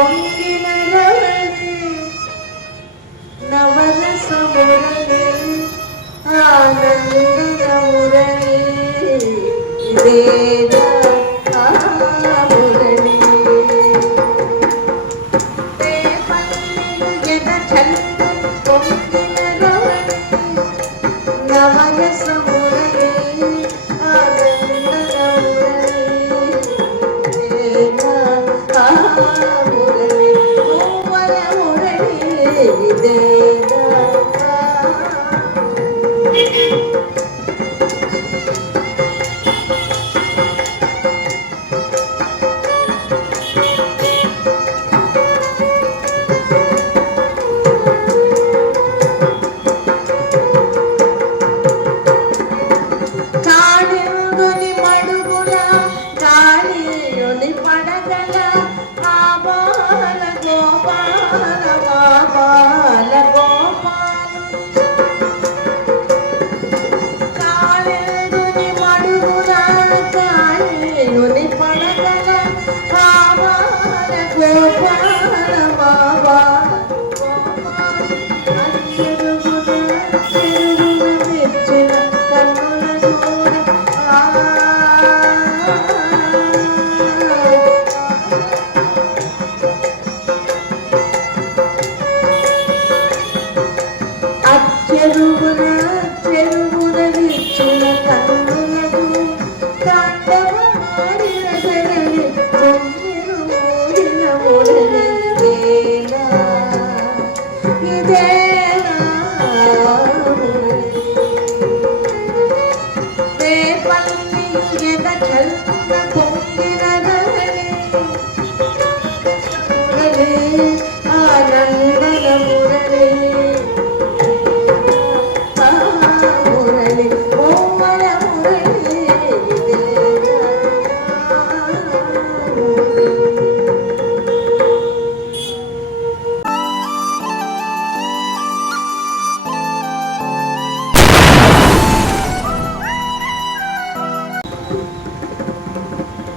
పొంగిన రవళి నవరస మురళి ఆనంద మురళి ఇదేనా మురళి ఎద చల్లి పొంగిన రవళి నవరస మురళి ఆనంద మురళి ఇదేనా మురళి మూవల మురళి ఇదేనా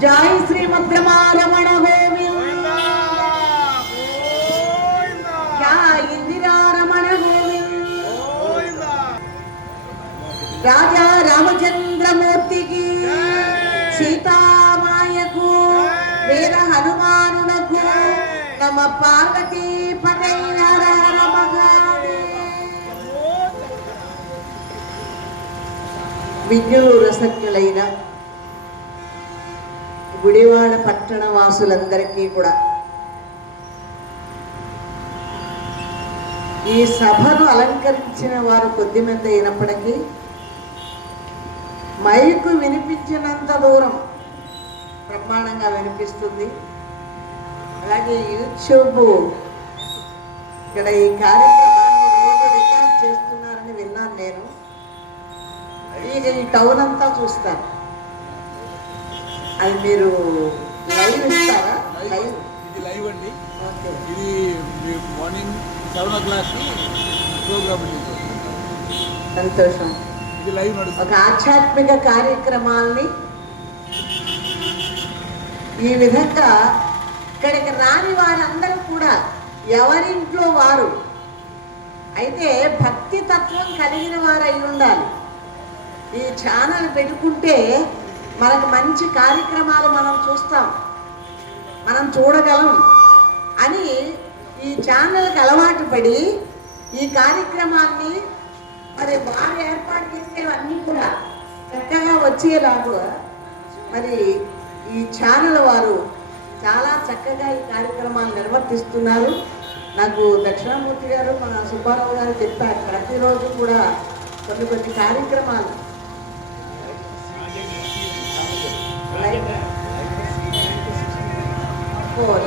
జై శ్రీమద్రమారమణ గోవింద జై ఇందిరారమణ గోవింద రాజా రామచంద్రమూర్తికి సీతామాయకు వీర హనుమానునకు నమ పార్వతీ పతై హర హర మహాదేవ. విద్యులు రసజ్ఞులైన గుడివాడ పట్టణ వాసులందరికీ కూడా ఈ సభను అలంకరించిన వారు కొద్దిమంది అయినప్పటికీ మైకు వినిపించినంత దూరం బ్రహ్మాండంగా వినిపిస్తుంది. అలాగే యూట్యూబ్ ఇక్కడ ఈ కార్యక్రమాన్ని రికార్డ్ చేస్తున్నారని విన్నాను నేను. ఇక ఈ టౌన్ అంతా చూస్తారు. అది మీరు లైవ్ ఇస్తారా? ఇది లైవ్ అండి. ఇది మార్నింగ్ 7 o'clock ప్రోగ్రామ్. సంతోషం. ఇది లైవ్ నడుస్తుంది. ఒక ఆధ్యాత్మిక కార్యక్రమాల్ని ఈ విధంగా ఇక్కడికి రాని వారందరూ కూడా ఎవరింట్లో వారు అయితే భక్తి తత్వం కలిగిన వారు అయి ఉండాలి. ఈ ఛానల్ పెట్టుకుంటే మనకు మంచి కార్యక్రమాలు మనం చూస్తాం, మనం చూడగలం అని ఈ ఛానల్కి అలవాటు పడి ఈ కార్యక్రమాన్ని మరి వారు ఏర్పాటు చేసేవన్నీ కూడా చక్కగా వచ్చేలాగా మరి ఈ ఛానల్ వారు చాలా చక్కగా ఈ కార్యక్రమాలు నిర్వర్తిస్తున్నారు. నాకు దక్షిణామూర్తి గారు మన సుబ్బారావు గారు చెప్పారు, ప్రతిరోజు కూడా కొన్ని కార్యక్రమాలు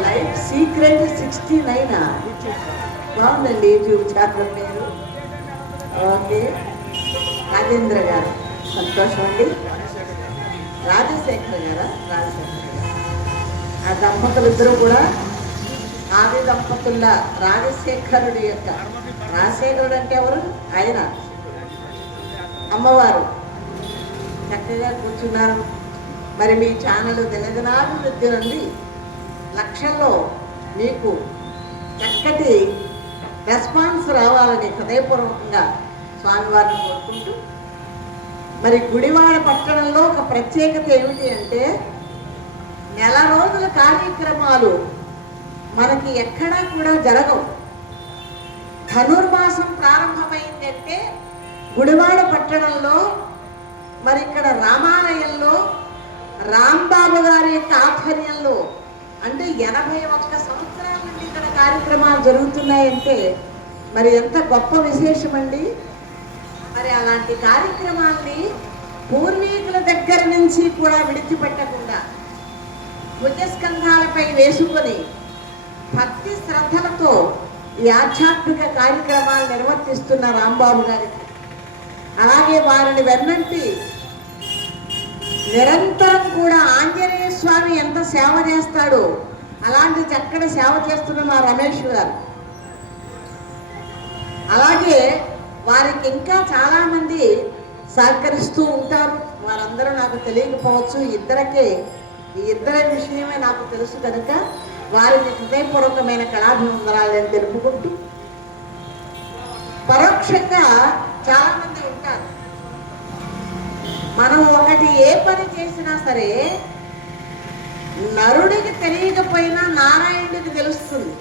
లైఫ్ సీక్రెట్ 69 బాగుందండి యూట్యూబ్ ఛానల్ పేరు. ఓకే, రాజేంద్ర గారు సంతోషం అండి. రాజశేఖర్ గారు ఆ దంపతులు ఇద్దరు కూడా ఆది దంపతుల రాజశేఖరుడి యొక్క, రాజశేఖరుడు అంటే ఎవరు? ఆయన అమ్మవారు చక్కగా కూర్చున్నారు. మరి మీ ఛానల్ దినదినాభివృద్ధి నుండి లక్షల్లో మీకు చక్కటి రెస్పాన్స్ రావాలని హృదయపూర్వకంగా స్వామివారిని కోరుకుంటూ, మరి గుడివాడ పట్టణంలో ఒక ప్రత్యేకత ఏమిటి అంటే నెల రోజుల కార్యక్రమాలు మనకి ఎక్కడా కూడా జరగవు. ధనుర్మాసం ప్రారంభమైందంటే గుడివాడ పట్టణంలో, మరి ఇక్కడ రామాలయంలో రాంబాబు గారి యొక్క ఆధ్వర్యంలో అంటే 81 సంవత్సరాల నుండి ఇక్కడ కార్యక్రమాలు జరుగుతున్నాయంటే మరి ఎంత గొప్ప విశేషమండి. మరి అలాంటి కార్యక్రమాల్ని పూర్వీకుల దగ్గర నుంచి కూడా విడిచిపెట్టకుండా భుజస్కంధాలపై వేసుకొని భక్తి శ్రద్ధలతో ఈ ఆధ్యాత్మిక కార్యక్రమాలు నిర్వర్తిస్తున్న రాంబాబు గారికి, అలాగే వారిని వెన్నంటి నిరంతరం కూడా ఆంజనేయ స్వామి ఎంత సేవ చేస్తాడో అలాంటి చక్కటి సేవ చేస్తున్న మా రమేష్ గారు, అలాగే వారికి ఇంకా చాలా మంది సహకరిస్తూ ఉంటారు. వారందరూ నాకు తెలియకపోవచ్చు, ఈ ఇద్దరి విషయమే నాకు తెలుసు కనుక వారికి హృదయపూర్వకమైన కళాభివందనాలను తెలుపుకుంటూ, పరోక్షంగా చాలా మంది ఉంటారు. మనం ఒకటి ఏ పని చేసినా సరే నరుడికి తెలియకపోయినా నారాయణుడికి తెలుస్తుంది.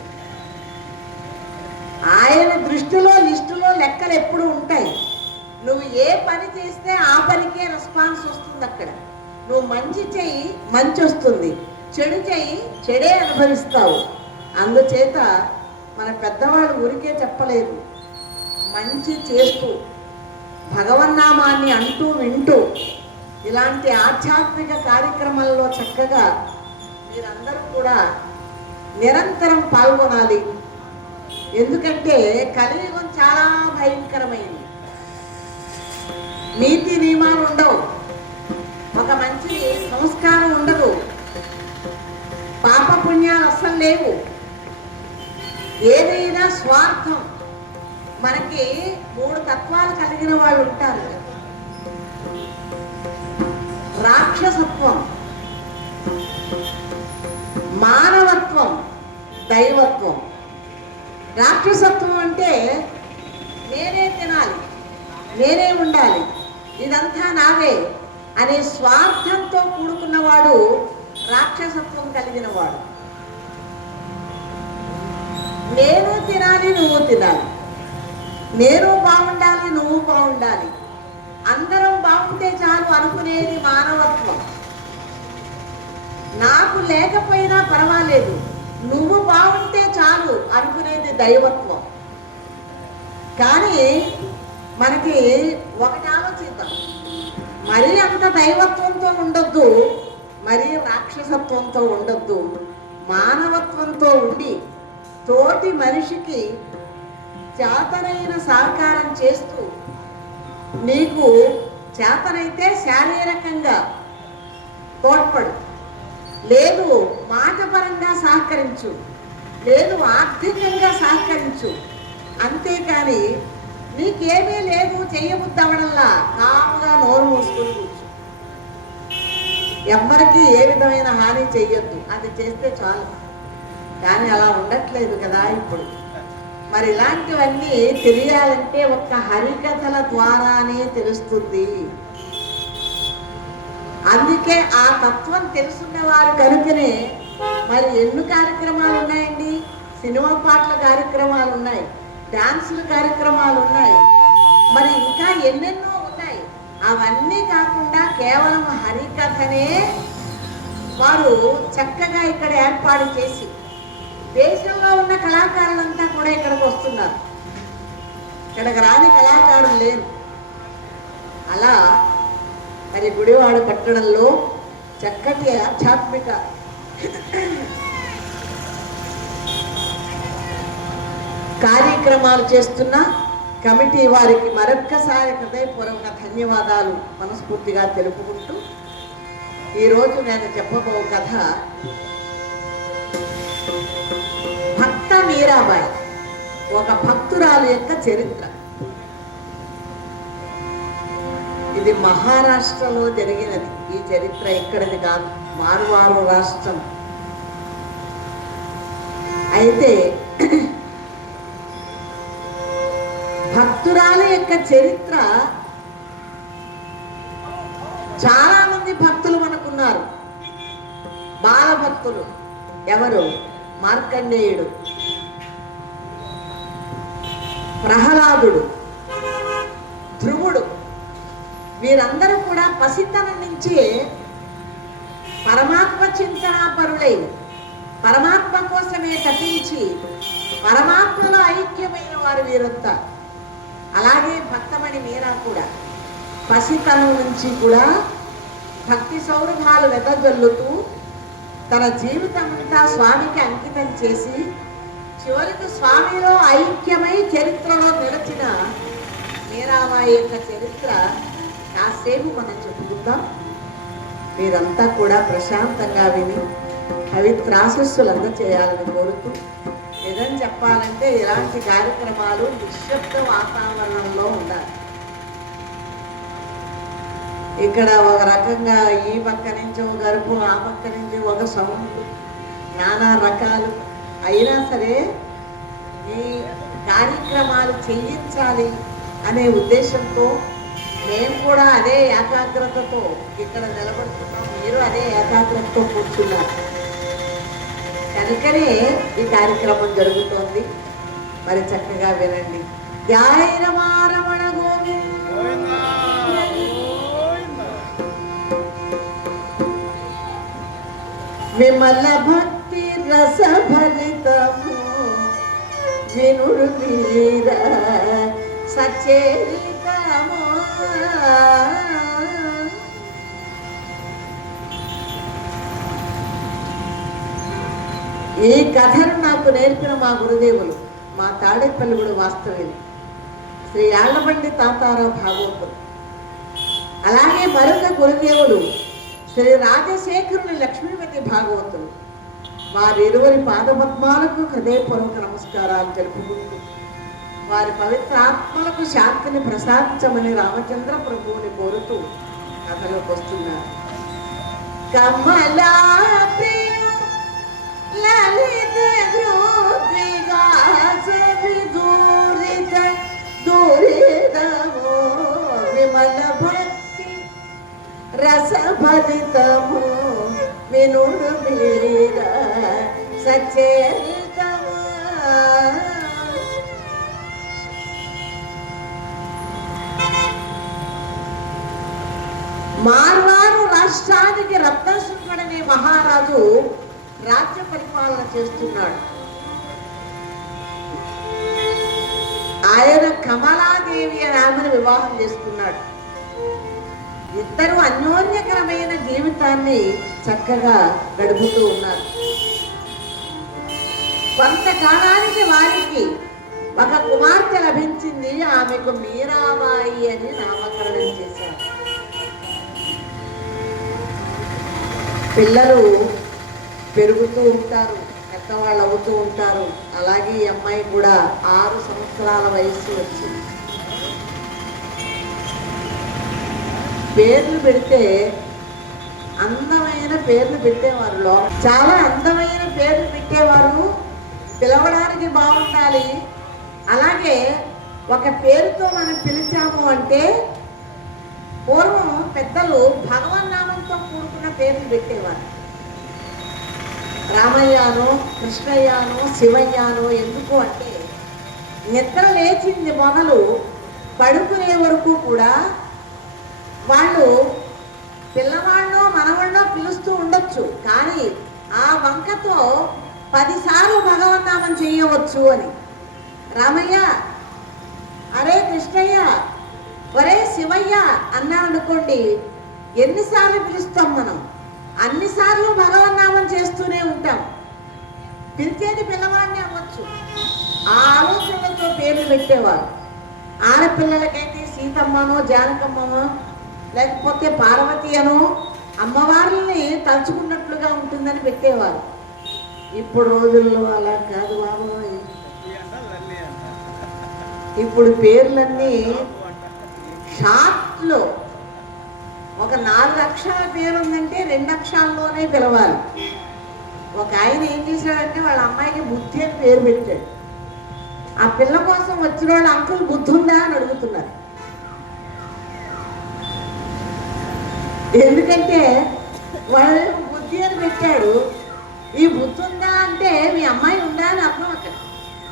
ఆయన దృష్టిలో లిస్టులో లెక్కలు ఎప్పుడు ఉంటాయి. నువ్వు ఏ పని చేస్తే ఆ పనికే రెస్పాన్స్ వస్తుంది. అక్కడ నువ్వు మంచి చెయ్యి మంచి వస్తుంది, చెడు చెయ్యి చెడే అనుభవిస్తావు. అందుచేత మన పెద్దవాళ్ళు ఊరికే చెప్పలేదు, మంచి చేస్తూ భగవన్నామాన్ని అంటూ వింటూ ఇలాంటి ఆధ్యాత్మిక కార్యక్రమాల్లో చక్కగా మీరందరూ కూడా నిరంతరం పాల్గొనాలి. ఎందుకంటే కలియుగం చాలా భయంకరమైంది. నీతి నియమాలు ఉండవు, ఒక మంచి సంస్కారం ఉండదు, పాపపుణ్యాలు అస్సలు లేవు, ఏదైనా స్వార్థం. మనకి 3 తత్వాలు కలిగిన వాళ్ళు ఉంటారు. రాక్షసత్వం, మానవత్వం, దైవత్వం. రాక్షసత్వం అంటే నేనే తినాలి, నేనే ఉండాలి, ఇదంతా నాదే అనే స్వార్థంతో కూడుకున్నవాడు రాక్షసత్వం కలిగిన వాడు. నేను తినాలి, నువ్వు తినాలి, నేను బాగుండాలి, నువ్వు బాగుండాలి, అందరం బాగుంటే చాలు అనుకునేది మానవత్వం. నాకు లేకపోయినా పర్వాలేదు, నువ్వు బాగుంటే చాలు అనుకునేది దైవత్వం. కానీ మనకి ఒకటి ఆలోచిద్దాం, మరీ అంత దైవత్వంతో ఉండొద్దు, మరీ రాక్షసత్వంతో ఉండొద్దు. మానవత్వంతో ఉండి తోటి మనిషికి చేతనైన సహకారం చేస్తూ, నీకు చేతనైతే శారీరకంగా తోడ్పడు, లేదు మాటపరంగా సహకరించు, లేదు ఆర్థికంగా సహకరించు. అంతేకాని నీకేమీ లేదు చెయ్యబుద్దవడంలా కాముగా నోరు మూసుకొని కూర్చు. ఎవ్వరికి ఏ విధమైన హాని చెయ్యొద్దు, అది చేస్తే చాలు. కానీ అలా ఉండట్లేదు కదా ఇప్పుడు. మరి ఇలాంటివన్నీ తెలియాలంటే ఒక్క హరికథల ద్వారానే తెలుస్తుంది. అందుకే ఆ తత్వం తెలుసున్న వారు కనుకనే మరి ఎన్ని కార్యక్రమాలు ఉన్నాయండి. సినిమా పాటల కార్యక్రమాలు ఉన్నాయి, డాన్సుల కార్యక్రమాలు ఉన్నాయి, మరి ఇంకా ఎన్నెన్నో ఉన్నాయి. అవన్నీ కాకుండా కేవలం హరికథనే వారు చక్కగా ఇక్కడ ఏర్పాటు చేసి దేశంలో ఉన్న కళాకారులంతా కూడా ఇక్కడికి వస్తున్నారు. ఇక్కడికి రాని కళాకారులు లేరు. అలా మరి గుడివాడ పట్టణంలో చక్కటి ఆధ్యాత్మిక కార్యక్రమాలు చేస్తున్న కమిటీ వారికి మరొక్కసారి హృదయపూర్వక ధన్యవాదాలు మనస్ఫూర్తిగా తెలుపుకుంటూ, ఈరోజు నేను చెప్పబో కథ భక్త మీరాబాయి, ఒక భక్తురాలు యొక్క చరిత్ర. ఇది మహారాష్ట్రలో జరిగినది. ఈ చరిత్ర ఇక్కడిది కాదు, మార్వారు రాష్ట్రం. అయితే భక్తురాల యొక్క చరిత్ర, చాలా మంది భక్తులు మనకున్నారు. బాల భక్తులు ఎవరు? మార్కండేయుడు, ప్రహ్లాదుడు, ధ్రువుడు, వీరందరూ కూడా పసితనం నుంచి పరమాత్మ చింతనాపరులై పరమాత్మ కోసమే తప్పించి పరమాత్మలో ఐక్యమైన వారు వీరంతా. అలాగే భక్తమణి మీరా కూడా పసితనం నుంచి కూడా భక్తి సౌరభాలు వెదజల్లుతూ తన జీవితం అంతా స్వామికి అంకితం చేసి చివరికి స్వామిలో ఐక్యమై చరిత్రలో నిలిచిన మీరాబాయి యొక్క చరిత్ర కాసేపు మనం చెప్పుకుందాం. మీరంతా కూడా ప్రశాంతంగా విని పవిత్రాశస్సులు అందచేయాలని కోరుతూ, నిజం చెప్పాలంటే ఇలాంటి కార్యక్రమాలు నిశ్శబ్ద వాతావరణంలో ఉండాలి. ఇక్కడ ఒక రకంగా ఈ పక్క నుంచి ఒక గరుపు, ఆ పక్క నుంచి ఒక సౌండ్, నానా రకాలు అయినా సరే ఈ కార్యక్రమాలు చేయించాలి అనే ఉద్దేశంతో మేము కూడా అదే ఏకాగ్రతతో ఇక్కడ నిలబడుతున్నాం. మీరు అదే ఏకాగ్రతతో కూర్చున్నారు కనుకనే ఈ కార్యక్రమం జరుగుతోంది. మరి చక్కగా వినండి. జై రమణ గోవింద. విమల భక్తి రస భరితము వినుడు వీర సచేరితము. ఈ కథను నాకు నేర్పిన మా గురుదేవులు, మా తాడేపల్లిగూడ వాస్తవ్యులు శ్రీ యాళ్లబండి తాతారావు భాగవతులు. అలాగే మరొక గురుదేవులు శ్రీ రాజశేఖరుని లక్ష్మీపతి భాగవతులు. వారిరువురి పాదపద్మాలకు హృదయపూర్వక నమస్కారాలు తెలుపుకుంటూ వారి పవిత్ర ఆత్మలకు శాంతిని ప్రసాదించమని రామచంద్ర ప్రభువుని కోరుతూ కథలోకి వస్తున్నారు. కమలా లలిత దూరితమో విమల భక్తి రసభరితము వినుడు వీర సచేరితము. మార్వారు రాష్ట్రానికి రత్నశృంగుడనే మహారాజు రాజ్య పరిపాలన చేస్తున్నాడు. ఆయన కమలాదేవి అని ఆమెను వివాహం చేసుకున్నాడు. ఇద్దరు అన్యోన్యకరమైన జీవితాన్ని చక్కగా గడుపుతూ ఉన్నారు. కొంతకాలానికి వారికి ఒక కుమార్తె లభించింది. ఆమెకు మీరాబాయి అని నామకరణం చేశారు. పిల్లలు పెరుగుతూ ఉంటారు, పెద్దవాళ్ళు అవుతూ ఉంటారు. అలాగే ఈ అమ్మాయి కూడా 6 సంవత్సరాల వయసు వచ్చింది. పేర్లు పెడితే అందమైన పేర్లు పెట్టేవారు, చాలా అందమైన పేర్లు పెట్టేవారు. పిలవడానికి బాగుండాలి. అలాగే ఒక పేరుతో మనం పిలిచాము అంటే పూర్వం పెద్దలు భగవన్నామంతో కూడుకున్న పేర్లు పెట్టేవారు. రామయ్యానో, కృష్ణయ్యానో, శివయ్యానో. ఎందుకు అంటే నిద్ర లేచింది మొదలు పడుకునే వరకు కూడా వాళ్ళు పిల్లవాళ్ళో మనవాళ్ళో పిలుస్తూ ఉండొచ్చు, కానీ ఆ వంకతో 10 సార్లు భగవన్నామం చేయవచ్చు అని. రామయ్య, అరే కృష్ణయ్య, ఒరే శివయ్య అన్నారనుకోండి, ఎన్నిసార్లు పిలుస్తాం మనం? అన్నిసార్లు భగవన్నామం చేస్తూనే ఉంటాం. పిలిచేది పిల్లవాడిని అవ్వచ్చు. ఆ ఆలోచనలతో పేర్లు పెట్టేవారు. ఆడపిల్లలకైతే సీతమ్మనో, జానకమ్మనో, లేకపోతే పార్వతి అనో అమ్మవారిని తలుచుకున్నట్లుగా ఉంటుందని పెట్టేవారు. ఇప్పుడు రోజుల్లో అలా కాదు బాబోయ్. ఇప్పుడు పేర్లన్నీ షార్ట్లో ఒక 4 అక్షరాల పేరు ఉందంటే 2 అక్షరాల్లోనే పిలవాలి. ఒక ఆయన ఏం చేశాడంటే వాళ్ళ అమ్మాయికి బుద్ధి అని పేరు పెట్టాడు. ఆ పిల్ల కోసం వచ్చిన వాళ్ళు అంకుల్ బుద్ధి ఉందా అని అడుగుతున్నారు. ఎందుకంటే వాళ్ళు బుద్ధి అని పెట్టాడు. ఈ బుద్ధి ఉందా అంటే మీ అమ్మాయి ఉందా అని అర్థం అక్కడ.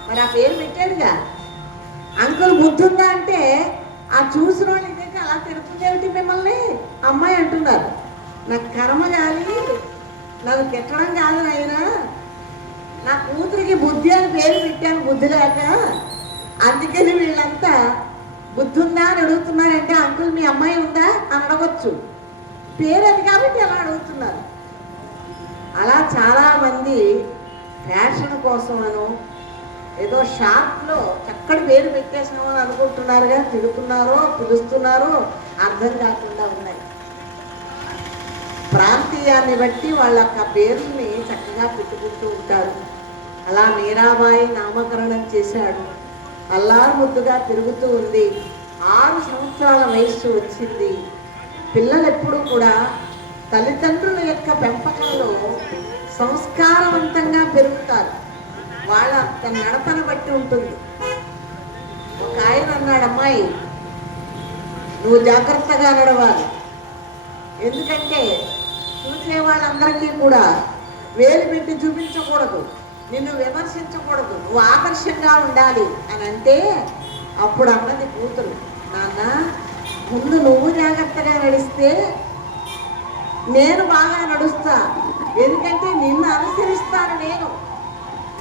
మరి ఆ పేరు పెట్టాడుగా. అంకుల్ బుద్ధి ఉందా అంటే ఆ చూసిన వాళ్ళు ఏంటంటే అలా తిడుతుందేమిటి మిమ్మల్ని అమ్మాయి అంటున్నారు. నాకు కర్మ కాలి, నన్ను తిట్టడం కాదు అయినా నా కూతురికి బుద్ధి అని పేరు పెట్టాను బుద్ధి లేక, అందుకని వీళ్ళంతా బుద్ధి ఉందా అని అడుగుతున్నారంటే అంకుల్ మీ అమ్మాయి ఉందా అని అడగచ్చు. పేరు అది కాబట్టి అలా అడుగుతున్నారు. అలా చాలామంది ఫ్యాషన్ కోసమను ఏదో షాప్లో చక్కటి పేరు పెట్టేసినామని అనుకుంటున్నారుగా, తిడుతున్నారో పిలుస్తున్నారో అర్థం కాకుండా ఉన్నాయి. ప్రాంతీయాన్ని బట్టి వాళ్ళ యొక్క పేరుని చక్కగా పెట్టుకుంటూ ఉంటారు. అలా మీరాబాయి నామకరణం చేశాడు. అల్లారు ముద్దుగా తిరుగుతూ ఉంది. 6 సంవత్సరాల వయస్సు వచ్చింది. పిల్లలు ఎప్పుడూ కూడా తల్లిదండ్రుల యొక్క పెంపకంలో సంస్కారవంతంగా పెరుగుతారు. వాళ్ళ నడతను బట్టి ఉంటుంది. ఒక ఆయన అన్నాడు, అమ్మాయి నువ్వు జాగ్రత్తగా నడవాలి, ఎందుకంటే చూసే వాళ్ళందరికీ కూడా వేలు పెట్టి చూపించకూడదు, నిన్ను విమర్శించకూడదు, నువ్వు ఆకర్షంగా ఉండాలి అని అంటే అప్పుడు అన్నది కూతురు, నాన్న ముందు నువ్వు జాగ్రత్తగా నడిస్తే నేను బాగా నడుస్తా, ఎందుకంటే నిన్ను అనుసరిస్తాను నేను.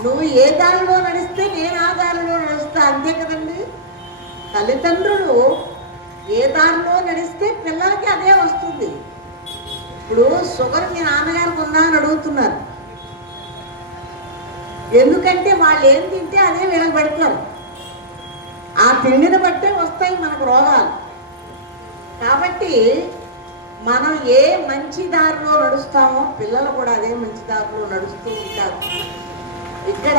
నువ్వు ఏ దారిలో నడిస్తే నేను ఆ దారిలో నడుస్తా, అంతే కదండి. తల్లిదండ్రులు ఏ దారిలో నడిస్తే పిల్లలకి అదే వస్తుంది. ఇప్పుడు షుగర్ మీ నాన్నగారికి ఉందా అని అడుగుతున్నారు. ఎందుకంటే వాళ్ళు ఏం తింటే అదే వీళ్ళకి పెడతారు. ఆ తిండిని బట్టే వస్తాయి మనకు రోగాలు. కాబట్టి మనం ఏ మంచి దారిలో నడుస్తామో పిల్లలు కూడా అదే మంచి దారిలో నడుస్తూ ఉంటారు. ఇక్కడ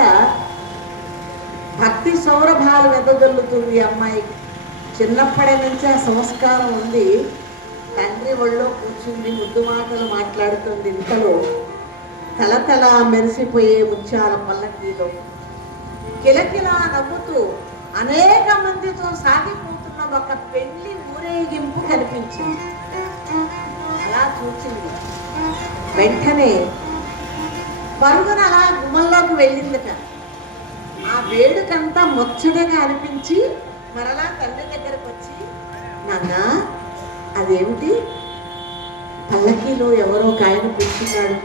భక్తి సౌరభాలు వెదజల్లుతుంది అమ్మాయికి. చిన్నప్పటి నుంచి ఆ సంస్కారం ఉంది. తండ్రి ఒళ్ళో కూర్చుంది, ముద్దు మాటలు మాట్లాడుతుంది. ఇంతలో తలతల మెరిసిపోయే ముత్యాల పల్లకీలో కిలకిలా నవ్వుతూ అనేక మందితో సాగిపోతున్న ఒక పెళ్లి ఊరేగింపు కనిపించింది. అలా చూసింది. వెంటనే పరుగున అలా గుమ్మంలోకి వెళ్ళిందట. ఆ వేడుకంతా ముచ్చటగా అనిపించి మరలా తండ్రి దగ్గరకు వచ్చి, నాన్న అదేమిటి పల్లకీలో ఎవరో ఒక ఆయన కూర్చున్నాడు,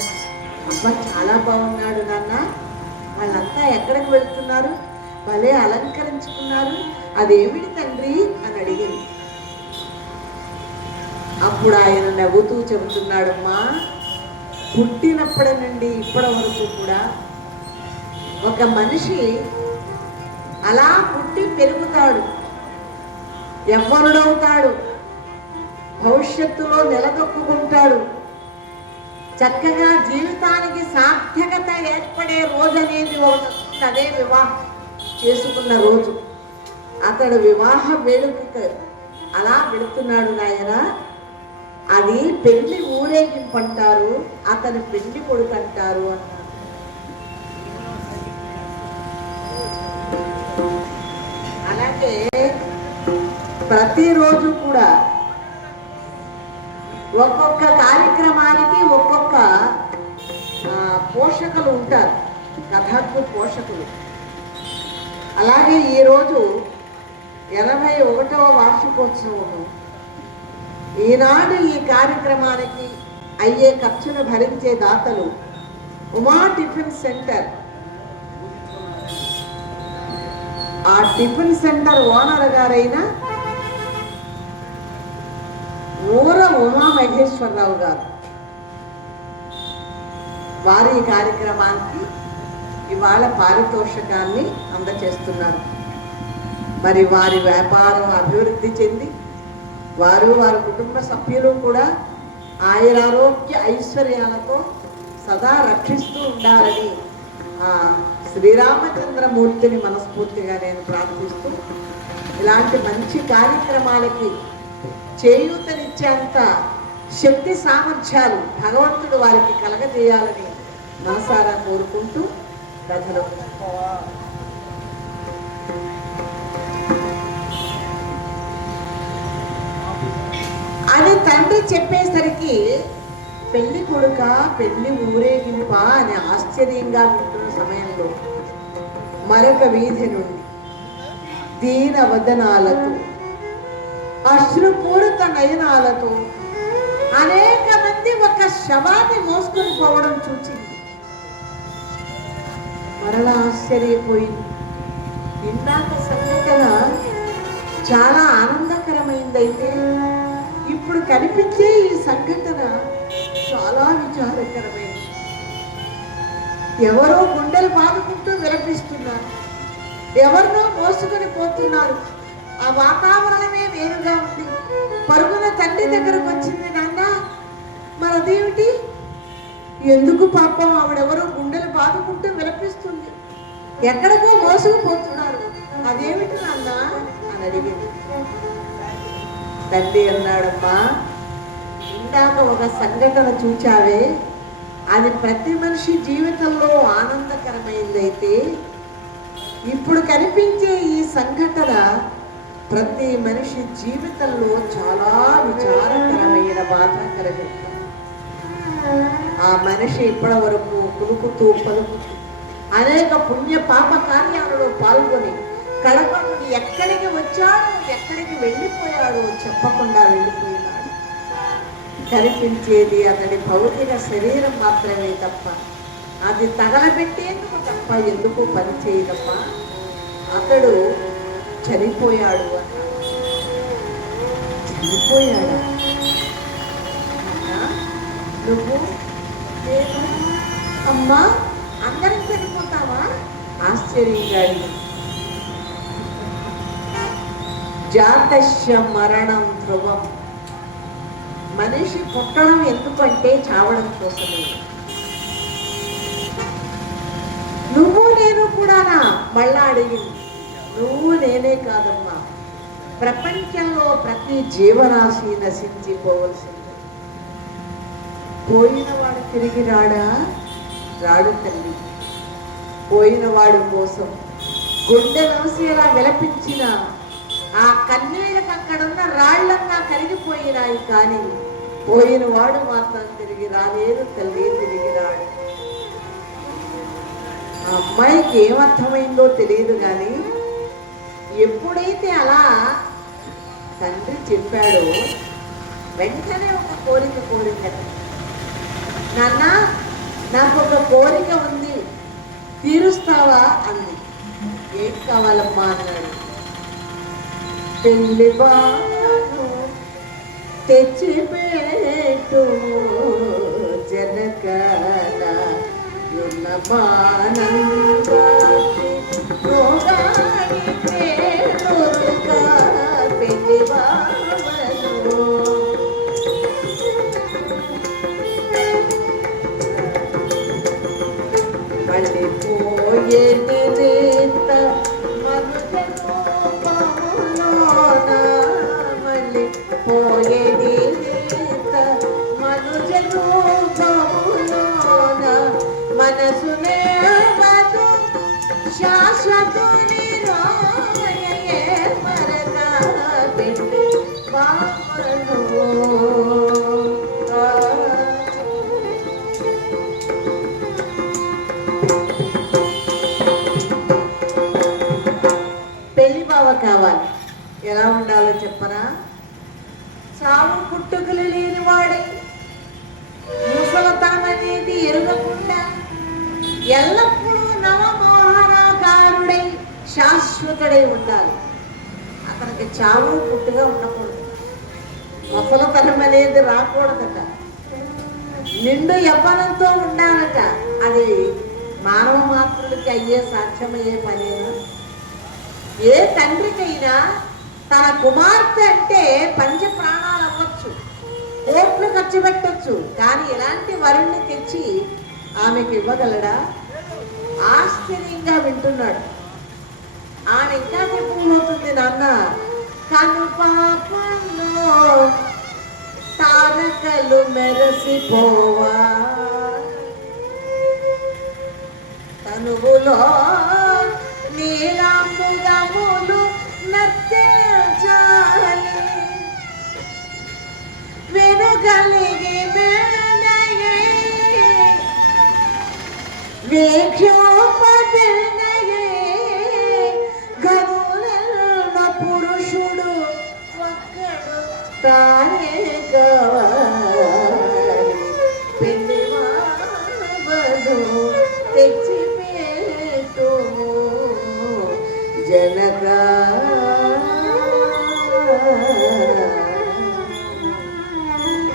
అబ్బా చాలా బాగున్నాడు నాన్న, వాళ్ళంతా ఎక్కడికి వెళ్తున్నారు, భలే అలంకరించుకున్నారు, అదేమిటి తండ్రి అని అడిగింది. అప్పుడు ఆయన నవ్వుతూ చెబుతున్నాడమ్మా, పుట్టినప్పటి నుండి ఇప్పటి వరకు కూడా ఒక మనిషి అలా పుట్టి పెరుగుతాడు, యవ్వనుడవుతాడు, భవిష్యత్తులో నిలదొక్కుంటాడు, చక్కగా జీవితానికి సార్థకత ఏర్పడే రోజు అనేది ఒకటి, అదే వివాహం చేసుకున్న రోజు. అతడు వివాహ వేడుకకు అలా వెళుతున్నాడు నాయన, అది పెళ్లి ఊరేగింపు అంటారు, అతని పెళ్లి కొడుకు అంటారు అన్నారు. అలాగే ప్రతిరోజు కూడా ఒక్కొక్క కార్యక్రమానికి ఒక్కొక్క పోషకులు ఉంటారు, కథకు పోషకులు. అలాగే ఈరోజు 81వ వార్షికోత్సవం. ఈనాడు ఈ కార్యక్రమానికి అయ్యే ఖర్చును భరించే దాతలు ఉమా టిఫిన్ సెంటర్. ఆ టిఫిన్ సెంటర్ ఓనర్ గారైన ఊర ఉమా మహేశ్వరరావు గారు వారి కార్యక్రమానికి ఇవాళ పారితోషికాన్ని అందజేస్తున్నారు. మరి వారి వ్యాపారం అభివృద్ధి చెంది వారు వారి కుటుంబ సభ్యులు కూడా ఆయురారోగ్య ఐశ్వర్యాలతో సదా రక్షిస్తూ ఉండాలని శ్రీరామచంద్రమూర్తిని మనస్ఫూర్తిగా నేను ప్రార్థిస్తూ, ఇలాంటి మంచి కార్యక్రమాలకి చేయూతనిచ్చేంత శక్తి సామర్థ్యాలు భగవంతుడు వారికి కలగజేయాలని మనసారా కోరుకుంటూ కథలో అని తండ్రి చెప్పేసరికి పెళ్లి కొడుక పెళ్లి ఊరేగింప అని ఆశ్చర్యంగా ఉంటున్న సమయంలో మరొక వీధి నుండి దీన వదనాలతో అశ్రుపూరిత నయనాలతో అనేక మంది ఒక శవాన్ని మోసుకొని పోవడం చూచింది. మరలా ఆశ్చర్యపోయింది. ఇందాక సంఘటన చాలా ఆనందకరమైందైతే ఇప్పుడు కనిపించే ఈ సంఘటన చాలా విచారకరమైంది. ఎవరో గుండెలు బాదుకుంటూ విలపిస్తున్నారు, ఎవరినో మోసుకొని పోతున్నారు. ఆ వాతావరణమే వేరుగా ఉంది. పరుగున తండ్రి దగ్గరకు వచ్చింది. నాన్న మనదేమిటి, ఎందుకు పాపం ఆవిడెవరో గుండెలు బాదుకుంటూ విలపిస్తుంది, ఎక్కడికో మోసుకుపోతున్నారు, అదేమిటి నాన్న అని అడిగింది. తండ్రి అన్నాడమ్మా, ఇందాక ఒక సంఘటన చూచావే, అది ప్రతి మనిషి జీవితంలో ఆనందకరమైందైతే ఇప్పుడు కనిపించే ఈ సంఘటన ప్రతి మనిషి జీవితంలో చాలా విచారకరమైన బాధ కలిగిస్తుంది. ఆ మనిషి ఇప్పటి వరకు కులుకుతూ పలుకుతూ అనేక పుణ్య పాప కార్యాలలో పాల్గొని కడపకు ఎక్కడికి వచ్చాడో ఎక్కడికి వెళ్ళిపోయాడో చెప్పకుండా వెళ్ళిపోయినాడు. కనిపించేది అతడి భౌతిక శరీరం మాత్రమే తప్ప అది తగలబెట్టేందుకు తప్ప ఎందుకు పని చేయదమ్మా. అతడు చనిపోయాడు అన్నాడు. చనిపోయాడా? నువ్వు నేను అమ్మా అందరం చనిపోతావా? ఆశ్చర్యంగా జాతస్య మరణం ధ్రువం. మనిషి పుట్టడం ఎందుకంటే చావడం కోసమే. నువ్వు నేను కూడానా? మళ్ళా అడిగింది. నువ్వు నేనే కాదమ్మా, ప్రపంచంలో ప్రతి జీవరాశి నశించిపోవలసింది. పోయినవాడు తిరిగి రాడా? రాడు తల్లి. పోయినవాడు కోసం గుండె నవసేలా విలపించిన ఆ కన్నీళ్ళకి అక్కడున్న రాళ్లన్నా కరిగిపోయినాయి, కానీ పోయినవాడు మాత్రం తిరిగి రాలేదు తల్లి, తిరిగి రాడు. ఆ అమ్మాయికి ఏమర్థమైందో తెలియదు, కానీ ఎప్పుడైతే అలా తండ్రి చెప్పాడో వెంటనే ఒక కోరిక నాన్న నాకు ఒక కోరిక ఉంది, తీరుస్తావా అంది. ఏం కావాలమ్మా అన్నాడు. పెళ్లి బాను తెచ్చిపెట్టు జనకన మళ్ళీ పోయేది రేత మనుజలోన, మళ్ళీ పోయేది రేత మనుజలోన, మనసునే వదు శాశ్వతుని రోయే మరగా పెట్టి బామను. పెళ్లి బావ కావాలి. ఎలా ఉండాలో చెప్పనా? చావు పుట్టుకలు లేనివాడై, ముసలతనం అనేది ఎరుగకుండా, ఎల్లప్పుడూ నవమోహనాకారుడై శాశ్వతుడై ఉండాలి. అతనికి చావు పుట్టుగా ఉండకూడదు, ముసలతనం అనేది రాకూడదట, నిండు యవ్వనంతో ఉండాలట. అది మానవ మాత్రులకి అయ్యే సాధ్యమయ్యే పనేనా? ఏ తండ్రికైనా తన కుమార్తె అంటే పంచ ప్రాణాలు అవ్వచ్చు, కోట్లు ఖర్చు పెట్టచ్చు, కానీ ఇలాంటి వరుణ్ణి తెచ్చి ఆమెకి ఇవ్వగలడా? ఆశ్చర్యంగా వింటున్నాడు. ఆమె ఇంకా చెప్పబోతుంది. నాన్న కను పాపంలో తారకలు మెరసిపోవా, తనువులో నీలాంబుదములు నర్తించాలి వెనుగలిగి మేనయే వేక్షోపదినయే గనులెల్ల పురుషుడు ఒక్కడు తానే కావాలి పెళ్లి మావదు తెచ్చి పెట్టు జనగా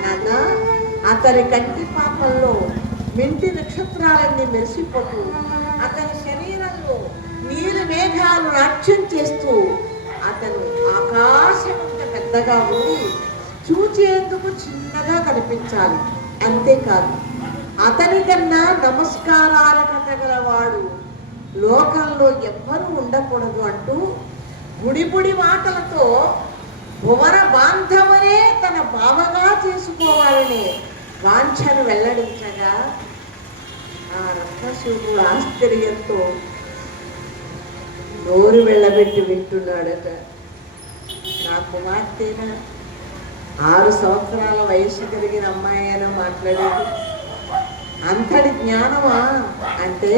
నాన్న అతని కంటి పాపంలో మింటి నక్షత్రాలన్నీ మెరిసిపోతూ అతని శరీరంలో నీలి మేఘాలు నాట్యం చేస్తూ అతను ఆకాశం అంత పెద్దగా ఉండి చూచేందుకు చిన్నగా కనిపించాలి. అంతేకాదు అతని కన్నా నమస్కారాలకు తగలవాడు లోకంలో ఎవ్వరూ ఉండకూడదు అంటూ గుడిపుడి మాటలతో భువన బాంధవనే తన బావగా చేసుకోవాలని వాంఛను వెల్లడించగా ఆ రత్నశివుడు ఆశ్చర్యంతో నోరు వెళ్ళబెట్టి వింటున్నాడట. నా కుమార్తెన 6 సంవత్సరాల వయసు కలిగిన అమ్మాయి అని మాట్లాడేది అంతటి జ్ఞానమా అంటే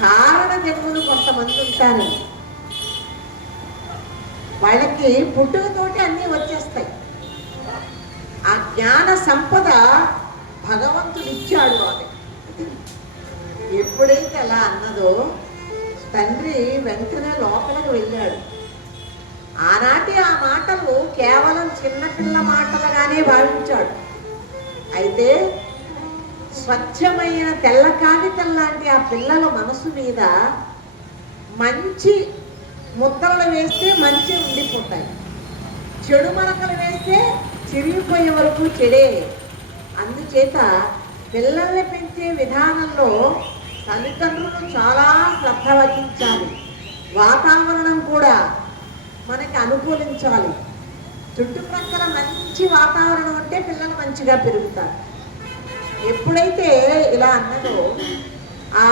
కారణ జన్ములు కొంతమంది ఉంటారు, వాళ్ళకి పుట్టుకతోటి అన్నీ వచ్చేస్తాయి. ఆ జ్ఞాన సంపద భగవంతుడు ఇచ్చాడు ఆమె. ఎప్పుడైతే అలా అన్నదో తండ్రి వెంటనే లోపలికి వెళ్ళాడు. ఆనాటి ఆ మాటలు కేవలం చిన్నపిల్ల మాటలుగానే భావించాడు. అయితే స్వచ్ఛమైన తెల్ల కాగితం లాంటి ఆ పిల్లల మనసు మీద మంచి ముద్రలు వేస్తే మంచి ఉండిపోతాయి, చెడు మరకలు వేస్తే చిరిగిపోయే వరకు చెడే. అందుచేత పిల్లల్ని పెంచే విధానంలో తల్లిదండ్రులు చాలా శ్రద్ధ వహించాలి. వాతావరణం కూడా మనకి అనుకూలించాలి. చుట్టుప్రక్కల మంచి వాతావరణం ఉంటే పిల్లలు మంచిగా పెరుగుతారు. ఎప్పుడైతే ఇలా అన్నదో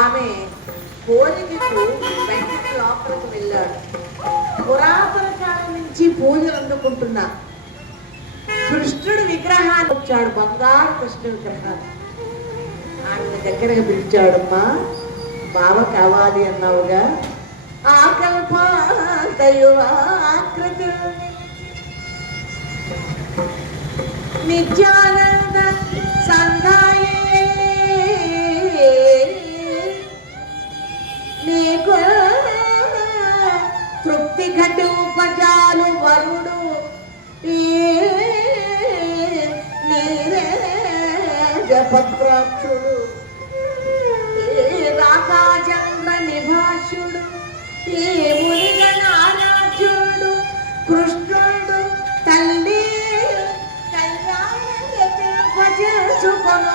ఆమె కోరికకు వెంటనే లోపలికి వెళ్ళాడు. పురాతన కాలం నుంచి పూజలు అందుకుంటున్నా కృష్ణుడు విగ్రహాన్ని వచ్చాడు, బంగారు కృష్ణుడు విగ్రహాన్ని. ఆయన దగ్గరగా పిలిచాడమ్మా, బావ కావాలి అన్నావుగా, ఆ కల్పాకృతి నిత్యానంద సందాయే నీకు తృప్తి ఘటి ఉపజాలు వరుడు నీరేజపత్రాక్షుడు రాకాచంద్ర నిభాషుడు ఈ మునిగణ ఆరాధ్యుడు కృష్ణుడు తల్లి కళ్యాణుకొను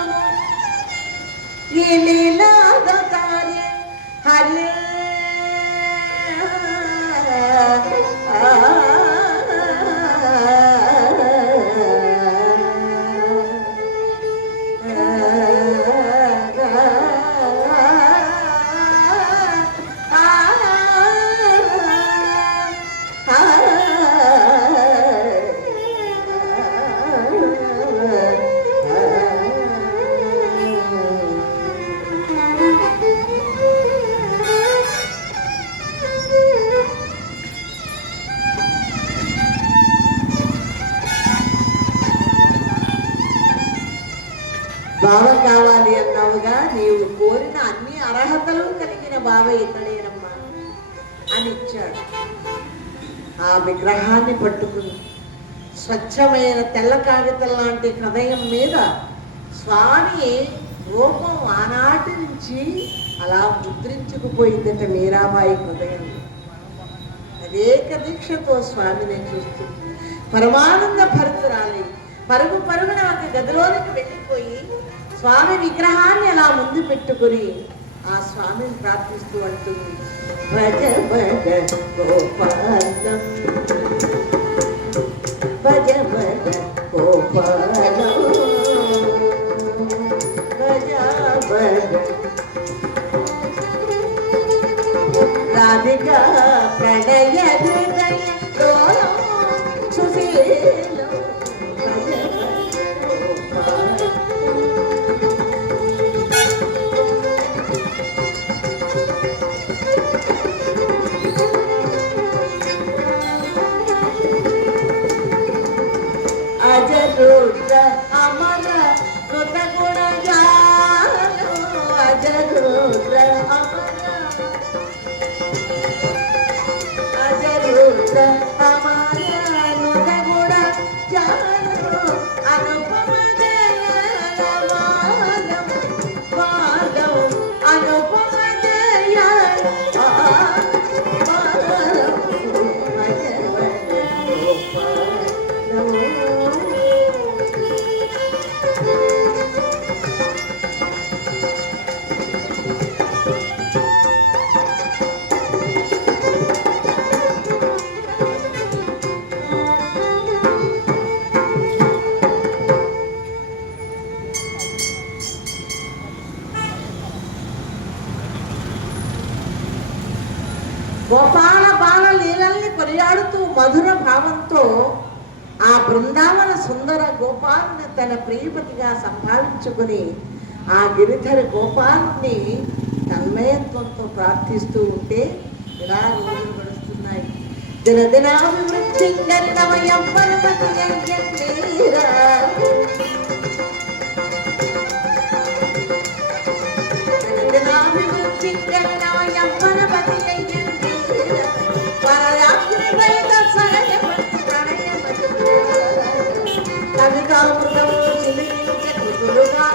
ఈ లీలాదారి హరి బావ కావాలి అన్నావుగా, నీవు కోరిన అన్ని అర్హతలు కలిగిన బావ ఇతడేనమ్మా అని ఇచ్చాడు. ఆ విగ్రహాన్ని పట్టుకుని స్వచ్ఛమైన తెల్ల కాగితం లాంటి హృదయం మీద స్వామి రూపం ఆనాటి నుంచి అలా ముద్రించుకుపోయిందట మీరాబాయి హృదయంలో. అనేక దీక్షతో స్వామిని చూస్తుంది. పరమానంద భరితురాలి పరుగు పరుగున ఒక గదిలోనికి వెళ్ళిపోయి స్వామి విగ్రహాన్ని అలా ముందు పెట్టుకుని ఆ స్వామిని ప్రార్థిస్తూ అంటుంది, భజ భజ గోపాలం భజ భజ గోపాలం భజ భజ గుడ అమాయనుడ గుడ జాను అనుపమ దయాలవాలం వాలం అనుపమ దయాల గోపాల బాల లీలల్ని కొనియాడుతూ మధుర భావంతో ఆ బృందావన సుందర గోపాలుని తన ప్రియపతిగా సంభావించుకుని ఆ గిరిధర గోపాలుని తన్మయత్వంతో ప్రార్థిస్తూ ఉంటే ఇలా రోజులు గడుస్తున్నాయి. దినదినాభివృద్ధి కవితామృతము చిలికించే కృతులుగా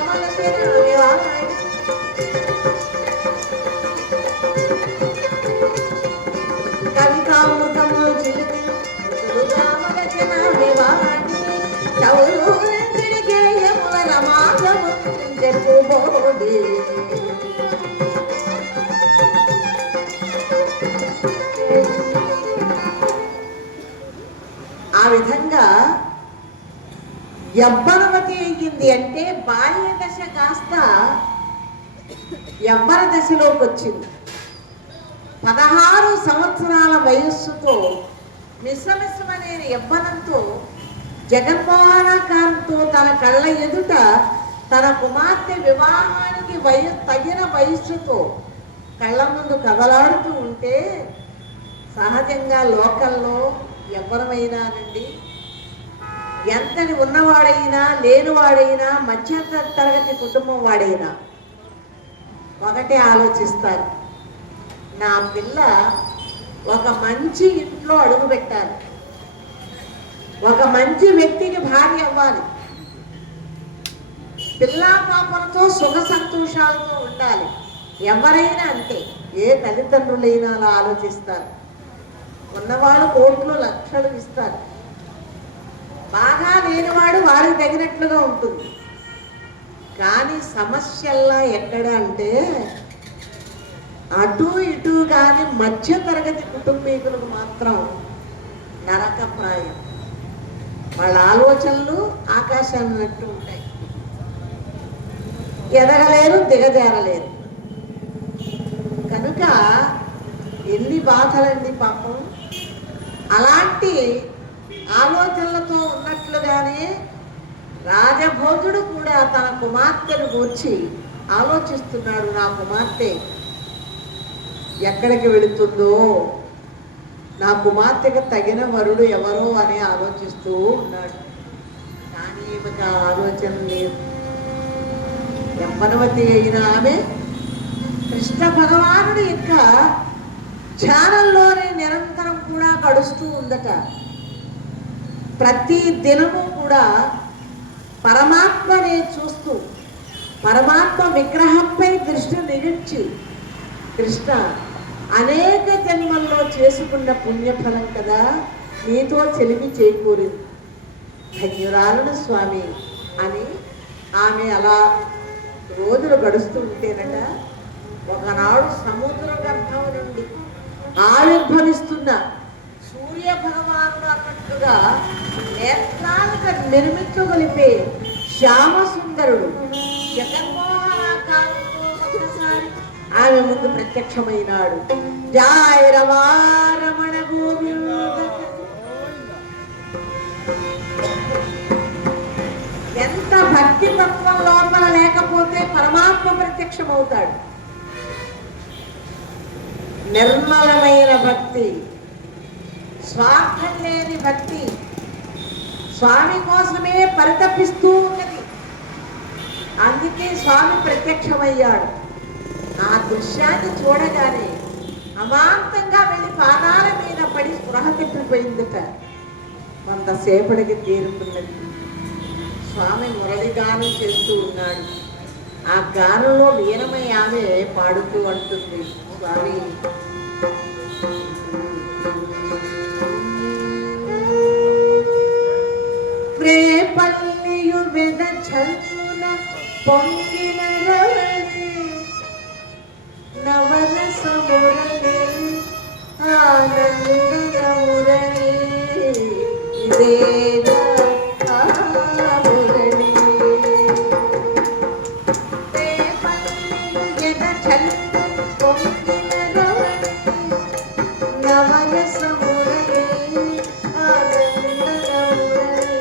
కవితామృతము చిలికించే మలచిన వివాణి చౌరుల రమాధము చెప్పుబోది. ఆ విధంగా యవ్వనవతి అయ్యింది అంటే బాల్య దశ కాస్త యవ్వన దశలోకి వచ్చింది. 16 సంవత్సరాల వయస్సుతో మిశ్రమిశ్రమనే యవ్వనంతో జగన్మోహనాకారంతో తన కళ్ళ ఎదుట తన కుమార్తె వివాహానికి తగిన వయస్సుతో కళ్ళ ముందు కదలాడుతూ ఉంటే సహజంగా లోకల్లో ఎవరమైనానండి, ఎంతని ఉన్నవాడైనా లేనివాడైనా మధ్య తరగతి కుటుంబం వాడైనా ఒకటే ఆలోచిస్తారు, నా పిల్ల ఒక మంచి ఇంట్లో అడుగు పెట్టాలి, ఒక మంచి వ్యక్తికి భార్య అవ్వాలి, పిల్లా పాపలతో సుఖ సంతోషాలతో ఉండాలి. ఎవరైనా అంతే, ఏ తల్లిదండ్రులైనా అలా ఆలోచిస్తారు. ఉన్నవాడు కోట్లు లక్షలు ఇస్తారు, బాగా లేనివాడు వాడికి తగినట్లుగా ఉంటుంది. కానీ సమస్యల్లా ఎక్కడ అంటే అటు ఇటు కానీ మధ్య తరగతి కుటుంబీకులకు మాత్రం నరకప్రాయం. వాళ్ళ ఆలోచనలు ఆకాశాన్నట్టు ఉంటాయి, ఎదగలేరు దిగజారలేరు. కనుక ఎన్ని బాధలండి పాపం. అలాంటి ఆలోచనలతో ఉన్నట్లుగానే రాజభోజుడు కూడా తన కుమార్తెను గూర్చి ఆలోచిస్తున్నాడు. నా కుమార్తె ఎక్కడికి వెళుతుందో, నా కుమార్తెకు తగిన వరుడు ఎవరో అని ఆలోచిస్తూ ఉన్నాడు. కానీ ఈమెకు ఆలోచన లేదు. యవ్వనవతి అయిన ఆమె కృష్ణ భగవానుడి యొక్క ధ్యానంలోనే నిరంతరం కూడా గడుస్తూ ఉందట. ప్రతి దినము కూడా పరమాత్మనే చూస్తూ పరమాత్మ విగ్రహంపై దృష్టి నిలిచి, కృష్ణ అనేక జన్మల్లో చేసుకున్న పుణ్యఫలం కదా నీతో చెలిమి చేకూరింది, ధన్యురాలను స్వామి అని ఆమె అలా రోజులు గడుస్తూ ఉంటేనట ఒకనాడు సముద్ర గర్భం నుండి ఆవిర్భవిస్తున్న సూర్య భగవానుడు అన్నట్లుగా నేత్రాలకు నిర్మించగలిపే శ్యామ సుందరుడు జగన్మోహనాకారంతో ఒకసారి ఆమె ముందు ప్రత్యక్షమైనాడు. జయ రమణ గోవింద. ఎంత భక్తి తత్వం లోపల లేకపోతే పరమాత్మ ప్రత్యక్షమవుతాడు. నిర్మలమైన భక్తి, స్వార్థం లేని భక్తి, స్వామి కోసమే పరితపిస్తూ ఉన్నది. అందుకే స్వామి ప్రత్యక్షమయ్యాడు. ఆ దృశ్యాన్ని చూడగానే అమాంతంగా వెళ్ళి పాదాల మీద పడి స్పృహ తప్పిపోయిందట. కొంతసేపటికి తీరుకున్నది. స్వామి మురళిగానం చేస్తూ ఉన్నాడు. ఆ గానంలో లీనమై ఆమె పాడుతూ అంటుంది, స్వామి ప్రేపల్లియు వెద చల్లున పొంగిన రవళి నవరస మురళి ఆనంద మురళి ఇదేనా మురళి. ప్రేపల్లియు వెద చల్లున పొంగిన రవళి నవరస మురళి ఆనంద మురళి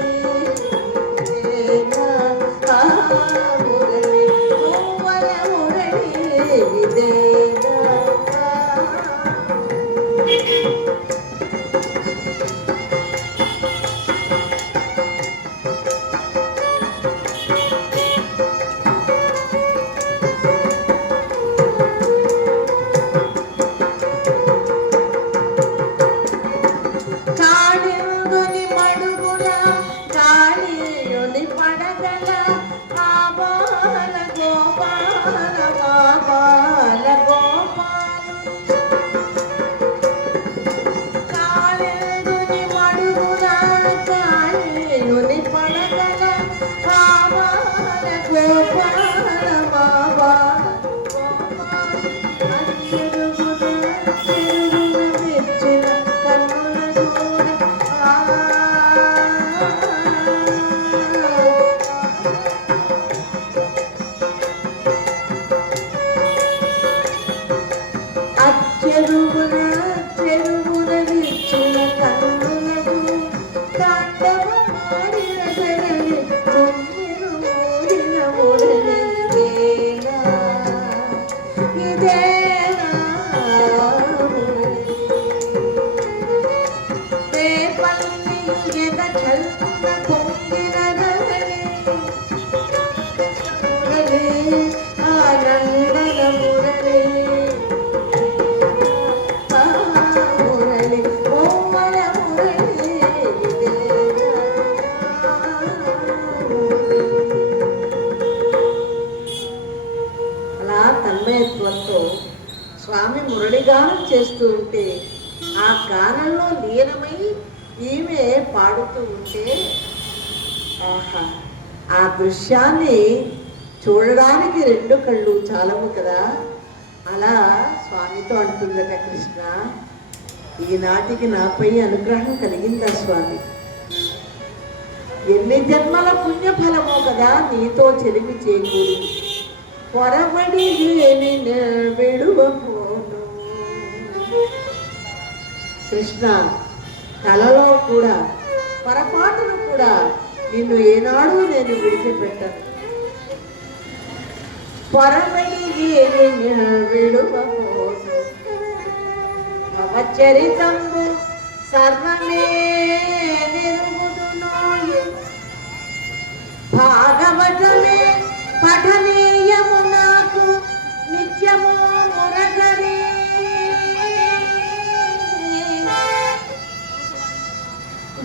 స్వామి మురళిగానం చేస్తూ ఉంటే ఆ గానంలో లీనమై ఈమె పాడుతూ ఉంటే ఆహా, ఆ దృశ్యాన్ని చూడడానికి రెండు కళ్ళు చాలవు కదా. అలా స్వామితో అంటుందట, కృష్ణ ఈనాటికి నాపై అనుగ్రహం కలిగిందా స్వామి? ఎన్ని జన్మల పుణ్యఫలమో కదా నీతో చెలిమి చేకూరి పొరబడి విడువపోను. కృష్ణ కలలో కూడా పొరపాటును కూడా నిన్ను ఏనాడు నేను విడిచిపెట్టను. పొరబడి విడువపోను అవచరితంబు సర్వమే నిరుగుదునోయి భాగవతమే పఠనీయము నాకు నిత్యము మురగరి.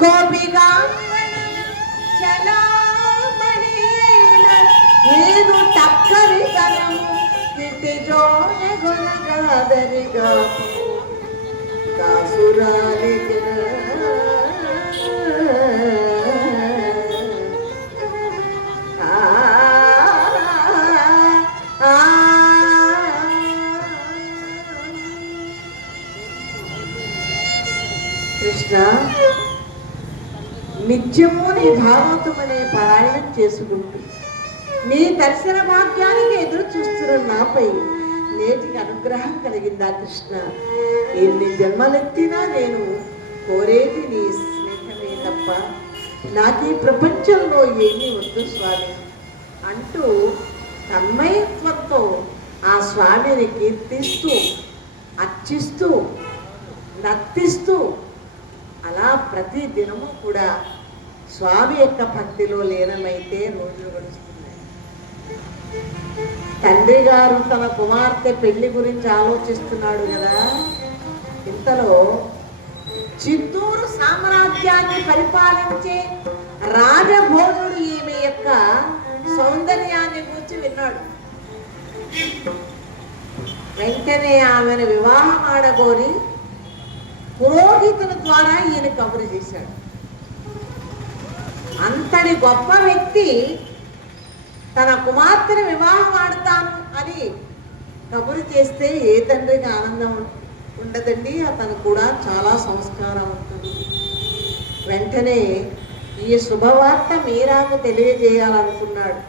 గోపిగాంగణుల చలామణీల ఏదు టక్కరి తనము కిటి జోన గొనగాదరిగా దాసురాలిగా కృష్ణ నిత్యము నీ భాగవతం అనే పారాయణం చేసుకుంటూ నీ దర్శన భాగ్యానికి ఎదురు చూస్తున్న నాపై నేటికి అనుగ్రహం కలిగిందా కృష్ణ? ఎన్ని జన్మలెత్తినా నేను కోరేది నీ స్నేహమే తప్ప నాకు ఈ ప్రపంచంలో ఏమీ వద్దు స్వామి అంటూ తన్మయత్వంతో ఆ స్వామిని కీర్తిస్తూ అర్చిస్తూ నర్తిస్తూ అలా ప్రతి దినము కూడా స్వామి యొక్క భక్తిలో లీనమైతే రోజులు గడుస్తున్నాయి. తండ్రి గారు తన కుమార్తె పెళ్లి గురించి ఆలోచిస్తున్నాడు కదా. ఇంతలో చిత్తూరు సామ్రాజ్యాన్ని పరిపాలించే రాజభోజుడు ఈమె యొక్క సౌందర్యాన్ని గురించి విన్నాడు. వెంటనే ఆమెను వివాహం ఆడగోరి పురోహితుల ద్వారా ఈయన కబురు చేశాడు. అంతటి గొప్ప వ్యక్తి తన కుమార్తెను వివాహం ఆడతాను అని కబురు చేస్తే ఏ తండ్రికి ఆనందం ఉండదండి. అతను కూడా చాలా సంస్కారవంతుడు. వెంటనే ఈ శుభవార్త మీరాకు తెలియజేయాలనుకున్నాడు.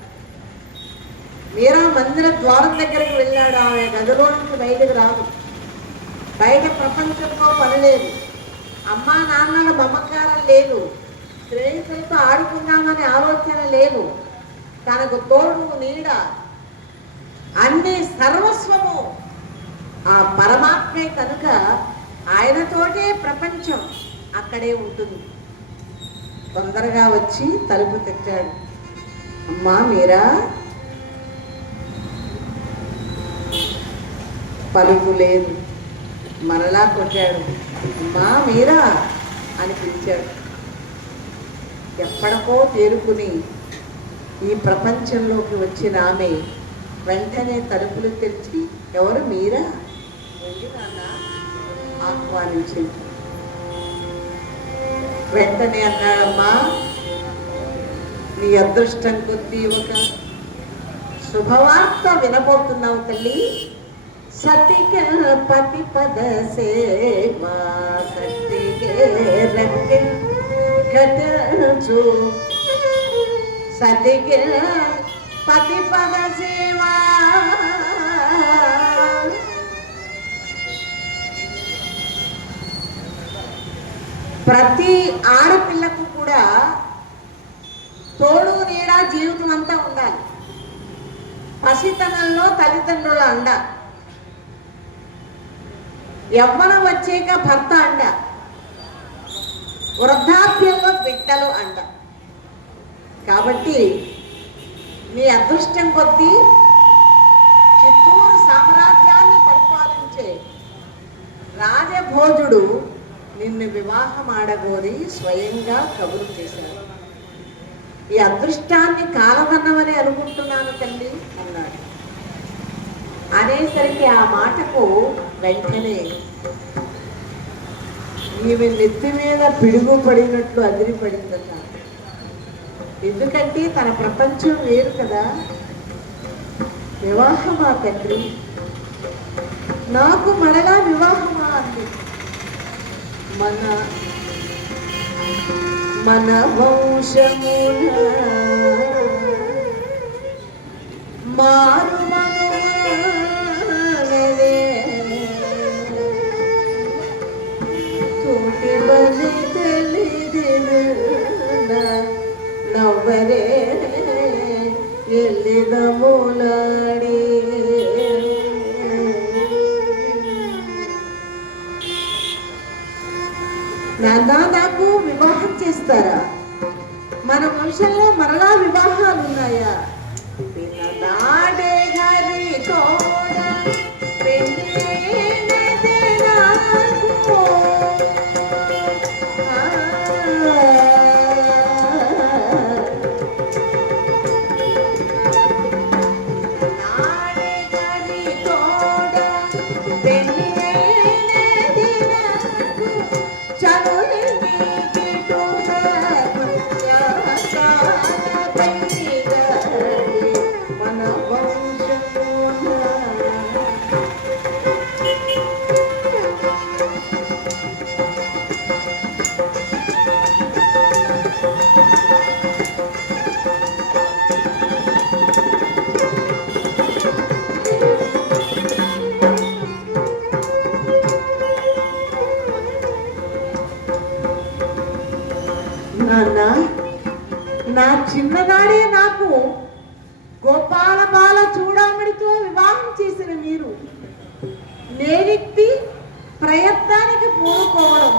మీరా మందిర ద్వారం దగ్గరికి వెళ్ళాడు. ఆమె గదిలో నుంచి బయటకు రాదు. బయట ప్రపంచంలో పని లేదు, అమ్మా నాన్నల మమకారం లేదు, స్నేహితులతో ఆడుకుందామనే ఆలోచన లేదు. తనకు తోడు నీడ అన్ని సర్వస్వము ఆ పరమాత్మే కనుక ఆయనతోటే ప్రపంచం అక్కడే ఉంటుంది. తొందరగా వచ్చి తలుపు తెచ్చాడు. అమ్మా మీరా. పలుకు లేదు. మరలా కొట్టాడు. అమ్మా మీరా అని పిలిచాడు. ఎప్పటికో తేరుకుని ఈ ప్రపంచంలోకి వచ్చిన ఆమె వెంటనే తలుపులు తెరిచి ఎవరు మీరా వెళ్ళి నాన్న ఆహ్వానించింది. వెంటనే అన్నాడమ్మా, నీ అదృష్టం కొద్దీ ఒక శుభవార్త వినబోతున్నావు తల్లి. సతికే పతి పద సేవా సతికే రక్తి ఘటచు సతికే పతి పద సేవా. ప్రతి ఆడపిల్లకు కూడా తోడు నీడ జీవితం అంతా ఉండాలి. పసితనంలో తల్లిదండ్రుల అండ, యవ్వనం వచ్చాక భర్త అండ, వృద్ధాప్యంలో బిడ్డలు అండ. కాబట్టి నీ అదృష్టం కొద్దీ చిత్తూరు సామ్రాజ్యాన్ని పరిపాలించే రాజభోజుడు నిన్ను వివాహం ఆడగోరి స్వయంగా కబురు చేశాడు. ఈ అదృష్టాన్ని కాలదన్నమని అనుకుంటున్నాను తల్లి అన్నాడు. అనేసరికి ఆ మాటకు వెంటనే ఈమె నెత్తి మీద పిడుగు పడినట్లు అదిరిపడిందట. ఎందుకంటే తన ప్రపంచం వేరు కదా. వివాహమా తండ్రి, నాకు మరలా వివాహమా అంది. మన వంశమున మారు తోటి బలి తెలిదిన నవ్వరే ఎల్లిద మూలాడి. నాకు వివాహం చేస్తారా? మన వంశంలో మరలా వివాహాలు ఉన్నాయా? నాడే హరి తోడ పెళ్ళేనదే నాకు. నాడే హరి తోడ పెళ్ళేనదే నాకు. చదువు మన వంశమున నాన్న, నా చిన్ననాడే నాకు గోపాల బాల చూడమడితో వివాహం చేసిన మీరు నేనిత్తి ప్రయత్నానికి పూనుకోవడం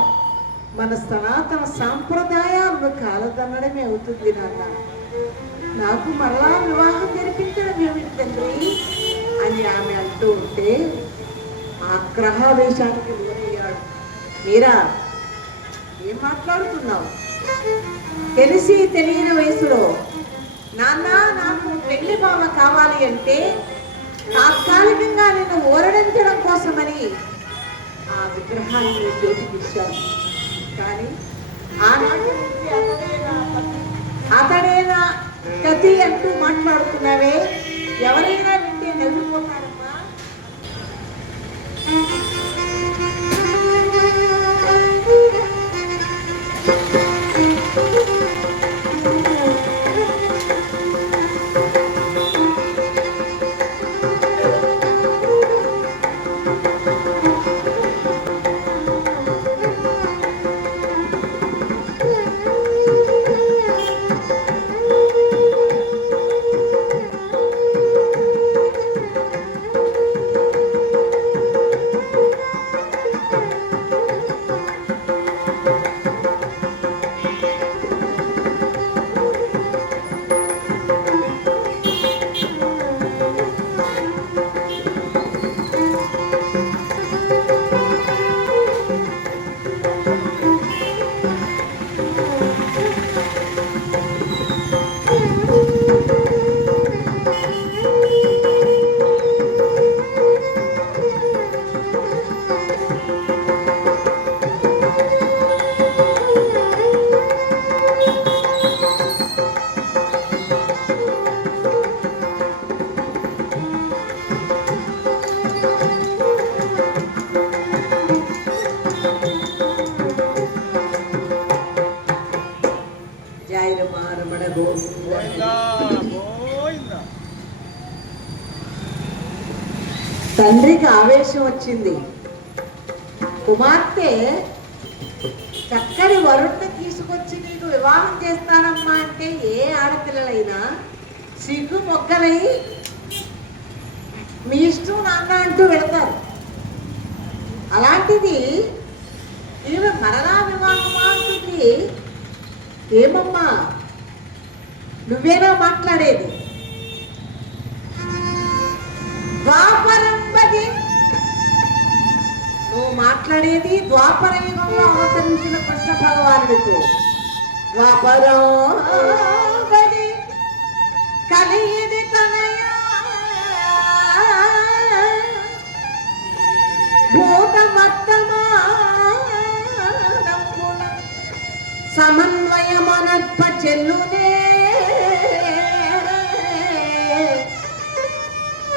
మన సనాతన సాంప్రదాయాలను కాలదన్నడమే అవుతుంది నాన్న. నాకు మరలా వివాహం జరిపించడం ఏమిటి తండ్రి అని ఆమె అంటూ ఉంటే ఆగ్రహావేశానికి లోనయ్యాడు. మీరా, ఏం మాట్లాడుతున్నావు? తెలిసి తెలియని వయసులో నాన్న నాకు పెళ్లి బావ కావాలి అంటే తాత్కాలికంగా నిన్ను ఊరడించడం కోసమని ఆ విగ్రహాన్ని చేతికిచ్చాను. కానీ ఆనాటి నుంచి అతడేనా గతి అంటూ మాట్లాడుతున్నావే, ఎవరైనా వింటే నవ్విపోతారమ్మా. తండ్రికి ఆవేశం వచ్చింది. కుమార్తె చక్కని వరుణ్ణి తీసుకొచ్చి నీకు వివాహం చేస్తానమ్మా అంటే ఏ ఆడపిల్లలైనా సిగ్గు మొగ్గలై మీ ఇష్టం నాన్న అంటూ వెళతారు. అలాంటిది ఈమె మరలా వివాహమా అంటుంది. ఏమమ్మా నువ్వేనా మాట్లాడేది? ద్వాపరంబది నువ్వు మాట్లాడేది ద్వాపర యుగంలో అవతరించిన కృష్ణ భగవానుడితో. ద్వాపరంబది కలియుది తనయ భూతమత్తమానముల సమన్వయమనర్ప చెల్లునే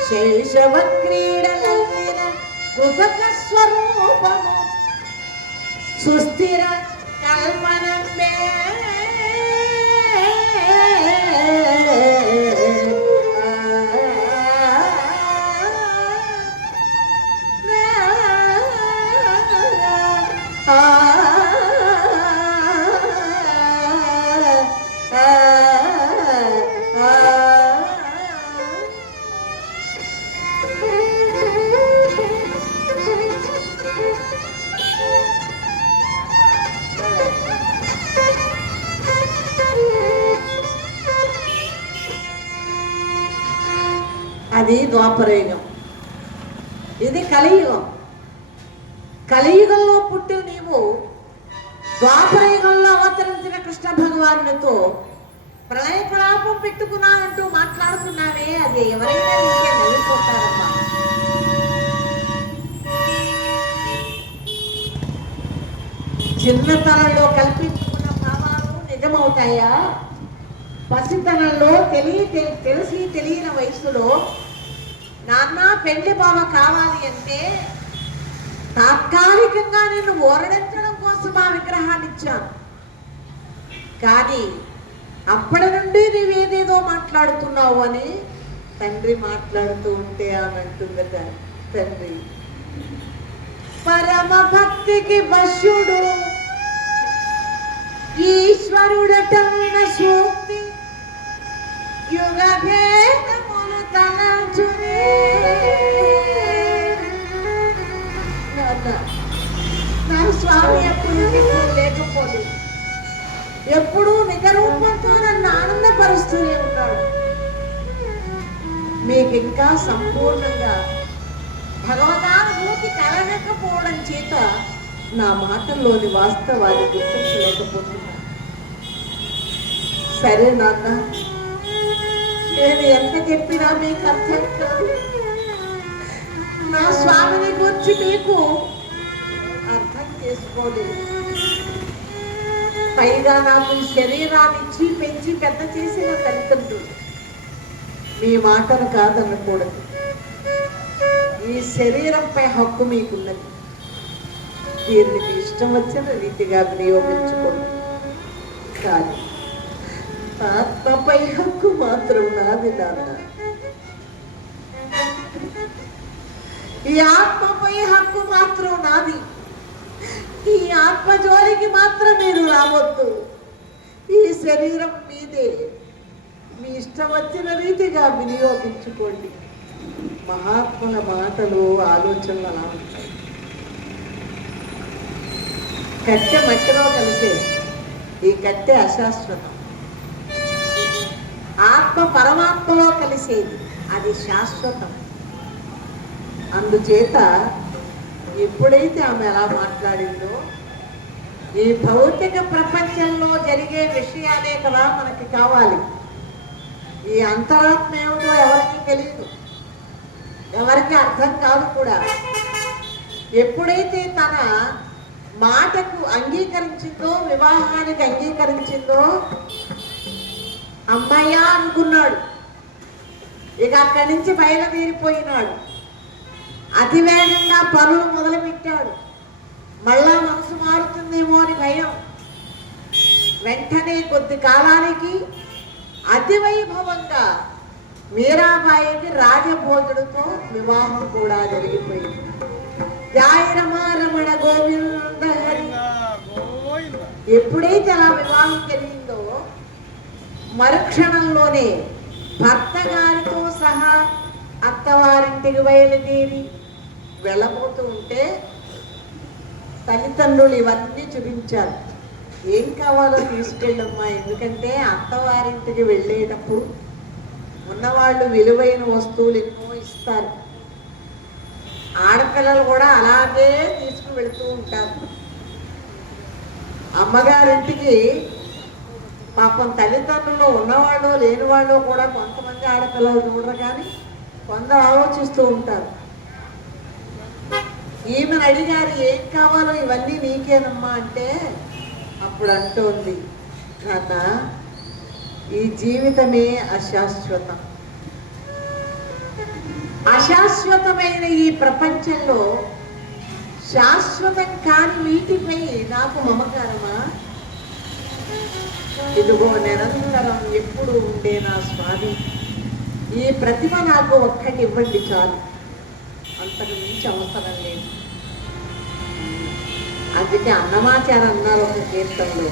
శైశవ క్రీడలల్లిన కృతక స్వరూపము సుస్థిర కల్పనమే అది ద్వాపరయుగం, ఇది కలియుగం. కలియుగంలో పుట్టి నీవు ద్వాపరయుగంలో అవతరించిన కృష్ణ భగవానుడితో ప్రళయ ప్రలాపం పెట్టుకున్నానంటూ మాట్లాడుతున్నావే, అది ఎవరైనా నీకే నవ్విపోతారమ్మా. చిన్నతనంలో కల్పించుకున్న భావాలు నిజమవుతాయా? పసితనంలో తెలిసి తెలియని వయసులో నాన్న పెళ్లి బావ కావాలి అంటే తాత్కాలికంగా నిన్ను ఓరడించడం కోసం ఆ విగ్రహాన్ని ఇచ్చాను. కానీ అప్పటి నుండి నీవేదేదో మాట్లాడుతున్నావు అని తండ్రి మాట్లాడుతూ ఉంటే ఆమె అంటుందట, తండ్రి పరమ భక్తికి వశ్యుడు ఈశ్వరుడటన్న సూక్తి యుగ భేదములు తలంచునే. నా స్వామి ఎప్పుడు లేకపోలేదు, ఎప్పుడూ నిజ రూపంతో నన్ను ఆనందపరుస్తూనే ఉన్నాడు. మీకు ఇంకా సంపూర్ణంగా భగవదానుభూతి కలగకపోవడం చేత నా మాటల్లోని వాస్తవాన్ని గుర్తించలేకపోతున్నా. సరే నాన్న, నేను ఎంత చెప్పినా మీకు అర్థం కాదు. నా స్వామిని గురించి మీకు అర్థం చేసుకోలేదు. పైగా నాకు ఈ శరీరాన్ని ఇచ్చి పెంచి పెద్ద చేసిన తల్లిదండ్రులు మీ మాటలు కాదనకూడదు. ఈ శరీరంపై హక్కు మీకున్నది. దీన్ని మీ ఇష్టం వచ్చిన రీతిగా వినియోగించుకోండి. కానీ ఆత్మపై హక్కు మాత్రం నాది నాన్న. ఈ ఆత్మపై హక్కు మాత్రం నాది. ఈ ఆత్మ జోలికి మాత్రం మీరు రావద్దు. ఈ శరీరం మీదే. మీ ఇష్టం వచ్చిన రీతిగా వినియోగించుకోండి. మహాత్ముల మాటలు ఆలోచనలు అలా ఉంటాయి. కట్టె మట్టిలో కలిసే ఈ కట్టె అశాశ్వతం. ఆత్మ పరమాత్మలో కలిసేది, అది శాశ్వతం. అందుచేత ఎప్పుడైతే ఆమె ఎలా మాట్లాడిందో, ఈ భౌతిక ప్రపంచంలో జరిగే విషయాలే కదా మనకి కావాలి. ఈ అంతరాత్మ ఏమిటో ఎవరికి తెలియదు, ఎవరికి అర్థం కాదు కూడా. ఎప్పుడైతే తన మాటకు అంగీకరించిందో, వివాహానికి అంగీకరించిందో, అమ్మాయ్యా అనుకున్నాడు. ఇక అక్కడి నుంచి బయలుదేరిపోయినాడు. అతివేగంగా పనులు మొదలుపెట్టాడు. మళ్ళా మనసు మారుతుందేమో అని భయం. వెంటనే కొద్ది కాలానికి అతివైభవంగా మీరాబాయికి రాజభోజుడితో వివాహం కూడా జరిగిపోయింది. జయ రమణ గోవింద హరి. ఎప్పుడైతే అలా వివాహం జరిగిందో మరుక్షణంలోనే భర్త గారితో సహా అత్తవారింటికి బయలుదేరి వెళ్ళబోతూ ఉంటే తల్లిదండ్రులు ఇవన్నీ చూపించారు. ఏం కావాలో తీసుకెళ్ళమ్మా, ఎందుకంటే అత్తవారింటికి వెళ్ళేటప్పుడు ఉన్నవాళ్ళు విలువైన వస్తువులు ఎన్నో ఇస్తారు. ఆడపిల్లలు కూడా అలాగే తీసుకు వెళుతూ ఉంటారు. అమ్మగారింటికి పాపం తల్లిదండ్రులు ఉన్నవాళ్ళు లేనివాళ్ళు కూడా కొంతమంది ఆడపిల్లలు చూడరు, కానీ కొందరు ఆలోచిస్తూ ఉంటారు. ఈమెను అడిగారు, ఏం కావాలో ఇవన్నీ నీకేనమ్మా అంటే అప్పుడు అంటోంది, నాన్న ఈ జీవితమే అశాశ్వతం. అశాశ్వతమైన ఈ ప్రపంచంలో శాశ్వతం కాని వీటిపై నాకు మమకారమా? ఇదిగో నిరంతరం ఎప్పుడు ఉండే నా స్వామి, ఈ ప్రతిభ నాకు ఒక్కటి ఇవ్వండి చాలు, అంతకు మించి అవసరం లేదు. అందుకే అన్నమాచార్య అన్నారు ఒక కీర్తనలో,